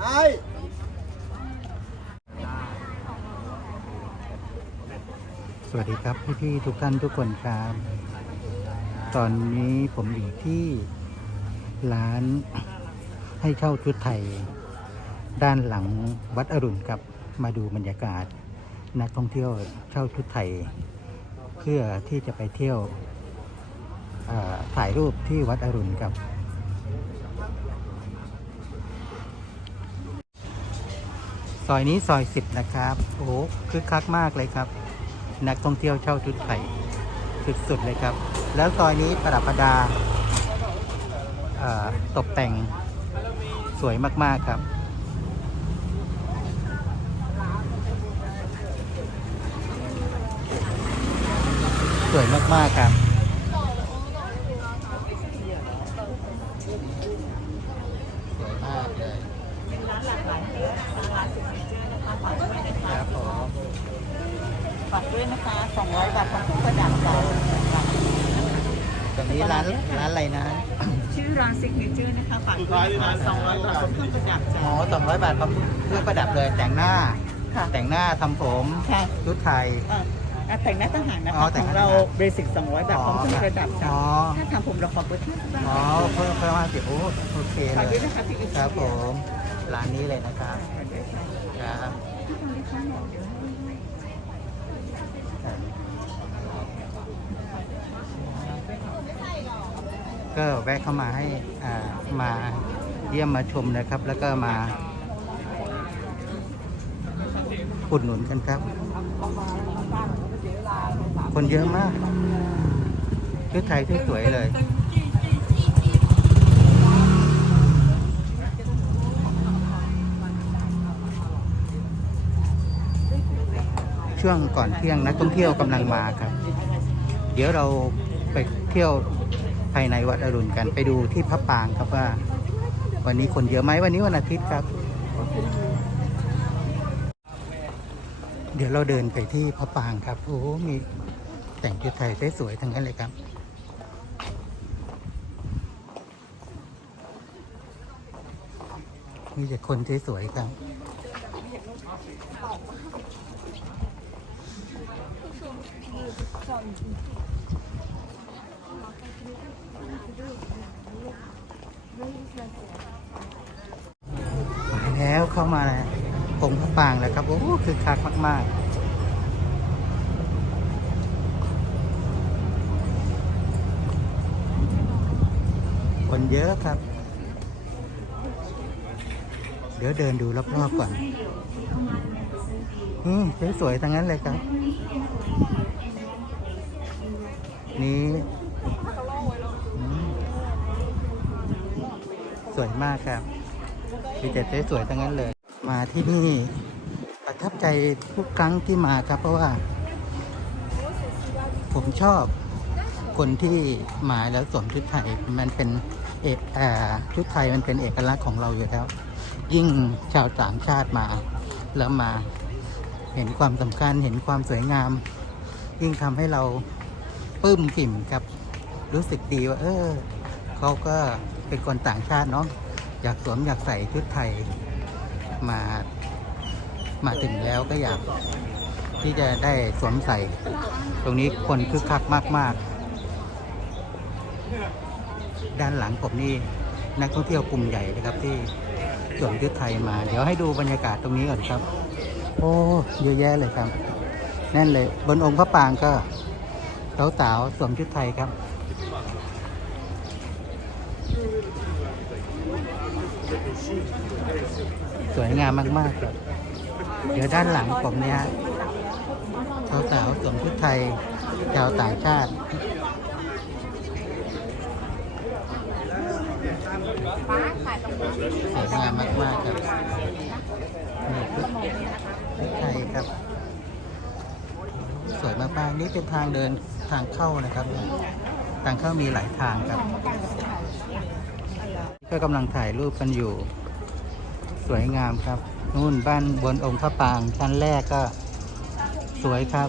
ไอ้สวัสดีครับพี่ๆทุกท่านทุกคนครับ ตอนนี้ผมอยู่ที่ร้านให้เช่าชุดไทย ด้านหลังวัดอรุณครับมาดูบรรยากาศ นักท่องเที่ยวเช่าชุดไทย เพื่อที่จะไปเที่ยวถ่ายรูปที่วัดอรุณครับ ซอยนี้ซอยสิบนะครับ โอ้โหคึกคักมากเลยครับ นักท่องเที่ยวเช่าชุดไทยสุดๆเลยครับ แล้วซอยนี้ประดับประดาตกแต่งสวยมากๆครับ สวยมากๆครับสวยมากเลยเป็น ร้านหลากหลายเยอะนะคะร้านซิกเนเจอร์นะคะฝากด้วยนะคคะรับผมฝากด้วยนะคะ200บาทของผู้ประดับเราตรงนี้ร้านร้านอะไรนะ ชื่อร้านซิกเนเจอร์นะคะฝากด้วยนะคะ200บาทของเครื่องประดับจ้ะอ๋อสองร้อยบาทครับเพื่อประดับเลยแต่งหน้า ค่ะ แต่งหน้าทำผมค่ะชุดไทย อะอะแต่งหน้าต่างหากนะอ๋อคะแต่ของงหน้าเราเบสิก200บาทของเครื่องประดับจ้ะอ๋อ ถ้าทำผมเราขอเปิดที่บ้างอ๋อเพิ่มเพิ่มมาสิโอ้โอเคฝากเลด้วยยนะคะพี่อิสครับผม ร้านนี้เลยนะครับครับก็แวะเข้ามาให้อ่ามาเยี่ยมมาชมนะครับ แล้วก็มาอุดหนุนกันครับ คนเยอะมากชุดไทยสวยเลย ช่วงก่อนเที่ยงนักท่องเที่ยวกำลังมาครับ เดี๋ยวเราไปเที่ยวภายในวัดอรุณกันไปดูที่พระปรางครับว่า วันนี้คนเยอะไหมวันนี้วันอาทิตย์ครับ เดี๋ยวเราเดินไปที่พระปรางครับโอ้โหมีแต่งชุดไทยสวยทั้งนั้นเลยครับมีแต่คนสวยๆครับ มาแล้วเข้ามาองค์พระปรางแล้วครับ โอ้คือคักมาก ๆคนเยอะครับ เดี๋ยวเดินดูรอบๆก่อน อืมสวยๆทั้งนั้นเลยครับ นี่อืมสวยมากครับมีแต่สวยๆทั้งนั้นเลย มาที่นี่ประทับใจทุกครั้งที่มาครับ เพราะว่า ผมชอบคนที่มาแล้วสวมชุดไทยมันเป็นเอกอชุดไทยมันเป็นเอกลักษณ์ของเราอยู่แล้ว ยิ่งชาวต่างชาติมา แล้วมาเห็นความสำคัญเห็นความสวยงาม ยิ่งทำให้เรา ปลื้มปิ่มครับ รู้สึกดีว่า เออเขาก็เป็นคนต่างชาติเนาะอยากสวมอยากใส่ชุดไทยมามาถึงแล้วก็อยากที่จะได้สวมใส่ ตรงนี้คนคึกคักมาก ๆ ด้านหลังผมนี่นักท่องเที่ยวกลุ่มใหญ่นะครับที่สวมชุดไทยมา เดี๋ยวให้ดูบรรยากาศตรงนี้ก่อนครับ โอ้เยอะแยะเลยครับ แน่นเลย บนองค์พระปางก็ สาวๆสวมชุดไทยครับสวยงามมากๆครับเดี๋ยวด้านหลังผมเนี่ยสาวๆสวมชุดไทยชาวต่างชาติ สวยงามมากๆครับนี่ชุดชุดไทยครับ สวยมากๆนี่เป็นทางเดิน ทางเข้านะครับ ทางเข้ามีหลายทางครับ ก็กำลังถ่ายรูปกันอยู่ สวยงามครับ นู่นบ้านบนองค์พระปรางชั้นแรกก็สวยครับ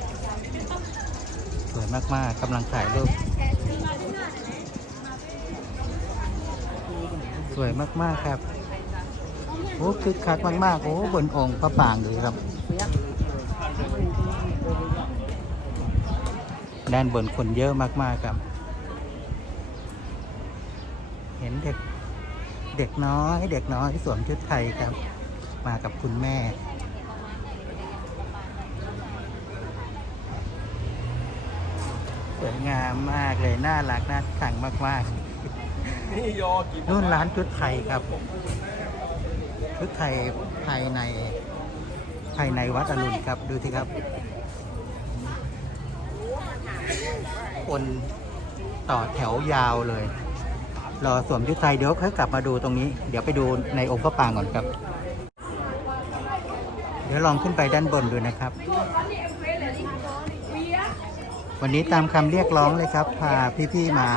สวยมากๆกำลังถ่ายรูป สวยมากๆครับ โอ้คึกคักมากๆ โอ้บนองค์พระปางเลยครับ ด้านบนคนเยอะมากๆครับ เห็นเด็กเด็กน้อยเด็กน้อยสวมชุดไทยครับ มากับคุณแม่ สวยงามมากเลย น่ารักน่าขังมากๆนี่ยอกี่นู่นร้านชุดไทยครับ ชุดไทยภายในภายในวัดอรุณครับดูสิครับ คนต่อแถวยาวเลย รอสวมชุดไทยเดี๋ยวค่อยกลับมาดูตรงนี้ เดี๋ยวไปดูในองค์พระปรางก่อนครับ เดี๋ยวลองขึ้นไปด้านบนดูนะครับ วันนี้ตามคำเรียกร้องเลยครับ พาพี่ๆมา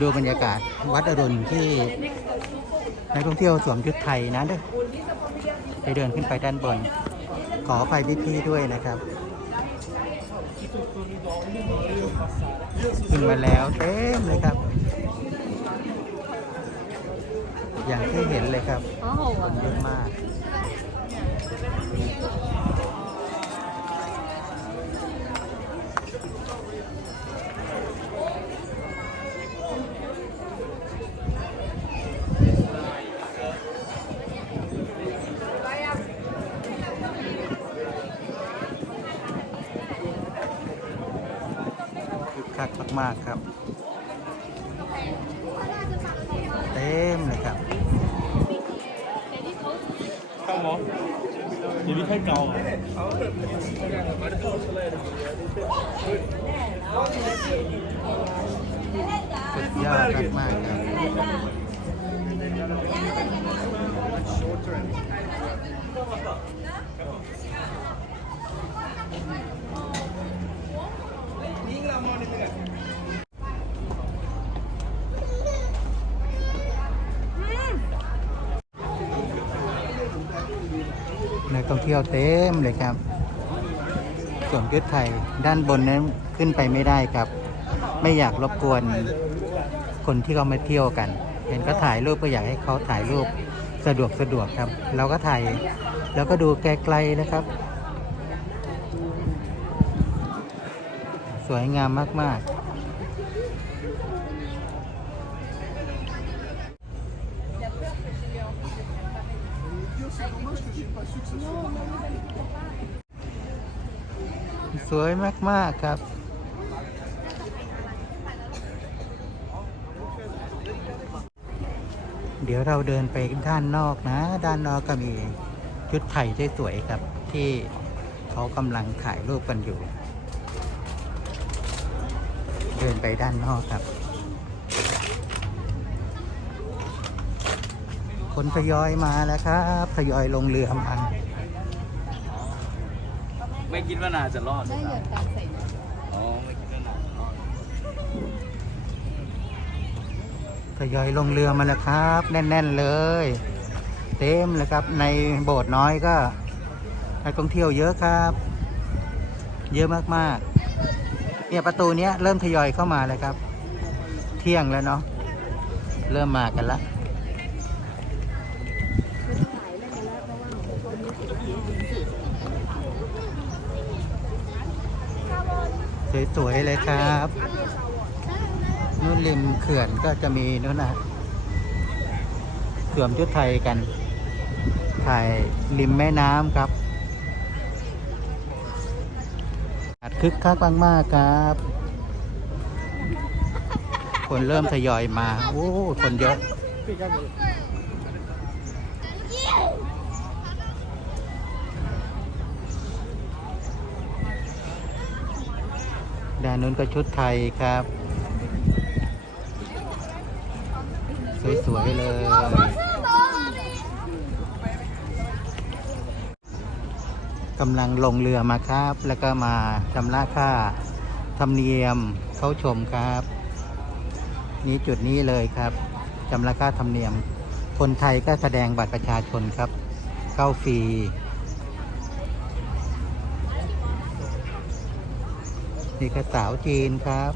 ดูบรรยากาศวัดอรุณที่นักท่องเที่ยวสวมชุดไทยนะเด้อไปเดินขึ้นไปด้านบน ขอไฟพี่ๆด้วยนะครับ ขึ้นมาแล้วเต็มเลยครับ อย่างที่เห็นเลยครับคนเยอะมากคึกคัก มาก ๆ ครับ เต็มเลยครับเข้าหมอเดี๋ยวนี้ค่อยเกาสุดยอดมากๆครับ ท่องเที่ยวเต็มเลยครับ ส่วนยุทธไทยด้านบนนั้นขึ้นไปไม่ได้ครับ ไม่อยากรบกวนคนที่เขามาเที่ยวกัน เห็นก็ถ่ายรูปก็อยากให้เขาถ่ายรูปสะดวกสะดวกครับ เราก็ถ่ายแล้วก็ดูไกลๆนะครับ สวยงามมากๆ สวยมาก ๆ ครับ เดี๋ยวเราเดินไปด้านนอกนะ ด้านนอกก็มีชุดไทยสวยๆครับ ที่เขากำลังถ่ายรูปกันอยู่ เดินไปด้านนอกครับ คนทยอยมาแล้วครับทยอยลงเรือมา ไม่คิดว่านาจะรอดได้หยดตาใส่อ๋อไม่คิดว่านาจะรอดทยอยลงเรือมาแล้วครับ แน่น ๆเลย เต็มเลยครับในโบสถ์น้อยก็นักท่องเที่ยวเยอะครับ เยอะมากๆเนี่ยประตูเนี้ยเริ่มทยอยเข้ามาแล้วครับ เที่ยงแล้วเนาะเริ่มมากันละ สวยๆเลยครับนู่นริมเขื่อนก็จะมีนู่นนะสวมชุดไทยกัน ถ่ายริมแม่น้ำครับอัดคึกคักมากๆครับ คนเริ่มทยอยมา โอ้ คนเยอะ นนู้นก็ชุดไทยครับ สวยๆเลย กำลังลงเรือมาครับ แล้วก็มาชำระค่าธรรมเนียมเข้าชมครับ นี้จุดนี้เลยครับชำระค่าธรรมเนียม คนไทยก็แสดงบัตรประชาชนครับ เข้าฟรี นี่ก็สาวจีนครับ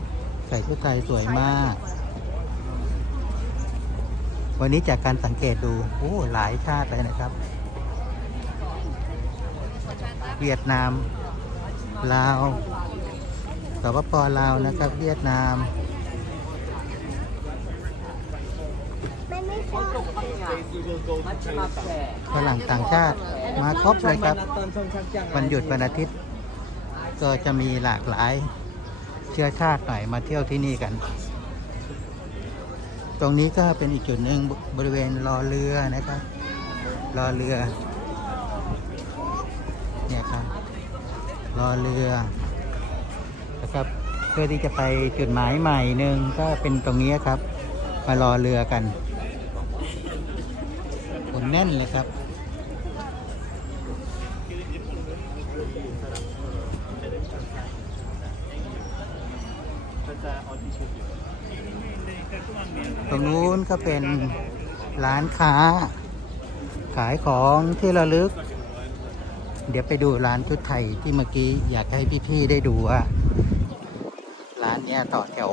ใส่ชุดไทยสวยมากควันนี้จากการสังเกตดูโอ้หลายชาติเลยนะครับ เวียดนาม ลาวสปปลาวนะครับ เวียดนามฝรั่งต่างชาติมาครบเลยครับ วันหยุดวันอาทิตย์ ก็จะมีหลากหลายเชื้อชาติหน่อยมาเที่ยวที่นี่กัน ตรงนี้ก็เป็นอีกจุดหนึ่งบบริเวณรอเรือนะครับรอเรือเนี่ยครับรอเรือนะครับเพื่อที่จะไปจุดหมายใหม่หนึ่งก็เป็นตรงนี้ครับ มารอเรือกันคนแน่นเลยครับ รงนู้นก็เป็นร้านค้า ขายของที่ระลึก เดี๋ยวไปดูร้านชุดไทยที่เมื่อกี้อยากให้พี่ๆได้ดูว่าร้านเนี้ยต่อแถว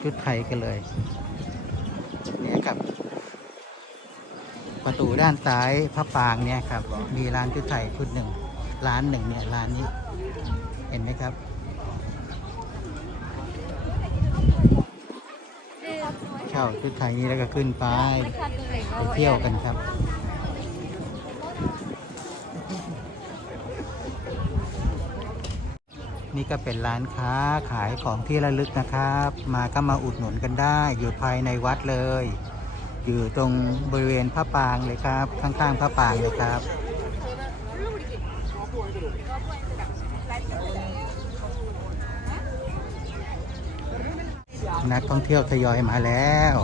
ชุดไทยกันเลย เนี่ยครับ ประตูด้านซ้ายพระปรางเนี่ยครับ มีร้านชุดไทยชุดหนึ่งร้านหนึ่งเนี่ยร้านนี้ เห็นไหมครับ เช่าชุดไทยนี้แล้วก็ขึ้นไปไปเที่ยวกันครับนี่ก็เป็นร้านค้าขายของที่ระลึกนะครับ มาก็มาอุดหนุนกันได้ อยู่ภายในวัดเลย อยู่ตรงบริเวณพระปรางเลยครับ ข้างๆพระปรางเลยครับ นักท่องเที่ยวทยอยมาแล้ว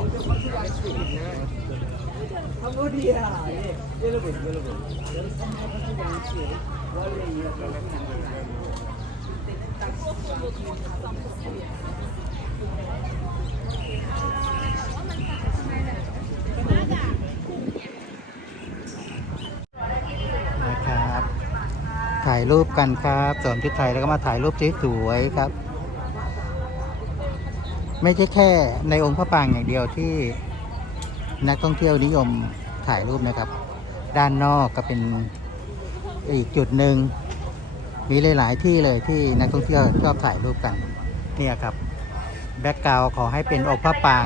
นะครับ ถ่ายรูปกันครับสวมชุดไทยแล้วก็มาถ่ายรูปสวยๆครับ ไม่ใช่แค่ในองค์พระปางอย่างเดียวที่นักท่องเที่ยวนิยมถ่ายรูปนะครับ ด้านนอกก็เป็นอีกจุดหนึ่งมีหลาย ๆ ที่เลยที่นักท่องเที่ยวชอบถ่ายรูปกัน เนี่ยครับ แบ็กกราวขอให้เป็นองค์พระปาง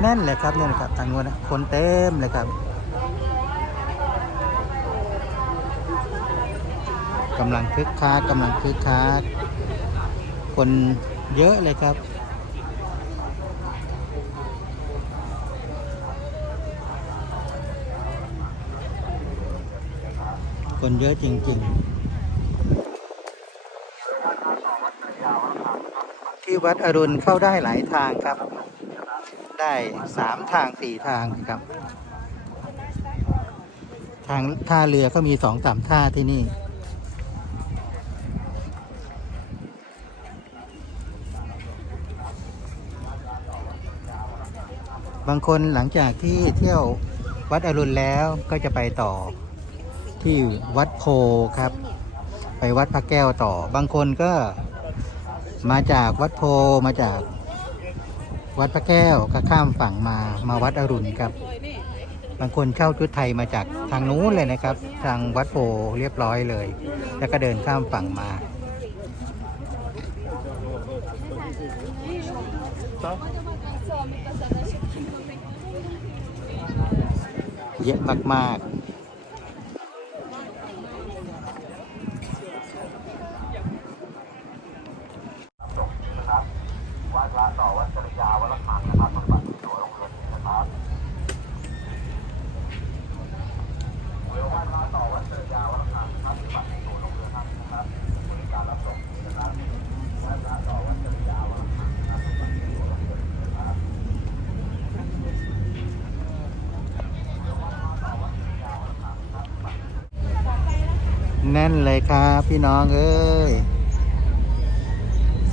แน่นเลยครับเนี่ยนครับทางนู้นคนเต็มเลยครับกำลังคึกคักกำลังคึกคัก คนเยอะเลยครับ คนเยอะจริง ๆ ที่วัดอรุณเข้าได้หลายทางครับ ได้สามทางสี่ทางครับ ทางท่าเรือก็มีสองสามท่าที่นี่ บางคนหลังจากที่เที่ยววัดอรุณแล้วก็จะไปต่อที่วัดโพครับ ไปวัดพระแก้วต่อ บางคนก็มาจากวัดโพมาจากวัดพระแก้วก็ข้ามฝั่งมามาวัดอรุณครับ บางคนเช่าชุดไทยมาจากทางนู้นเลยนะครับ ทางวัดโพเรียบร้อยเลย แล้วก็เดินข้ามฝั่งมา เยอะมากๆ แน่นเลยครับพี่น้องเอ้ย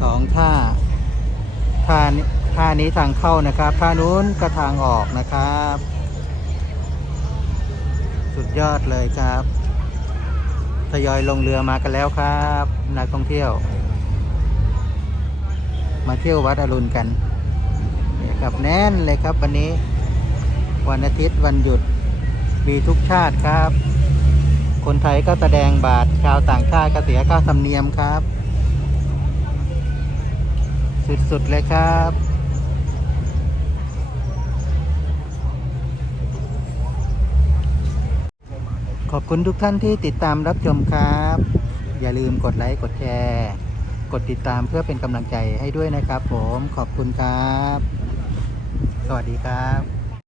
สองท่าท่านี้ท่านี้ทางเข้านะครับท่านู้นก็ทางออกนะครับ สุดยอดเลยครับทยอยลงเรือมากันแล้วครับนักท่องเที่ยว มาเที่ยววัดอรุณกันนี่ครับแน่นเลยครับวันนี้ วันอาทิตย์วันหยุดมีทุกชาติครับ คนไทยก็แสดงบาทชาวต่างชาติก็เสียค่าธรรมเนียมครับ สุดๆเลยครับขอบคุณทุกท่านที่ติดตามรับชมครับ อย่าลืมกดไลค์กดแชร์ กดติดตามเพื่อเป็นกำลังใจให้ด้วยนะครับผมขอบคุณครับ สวัสดีครับ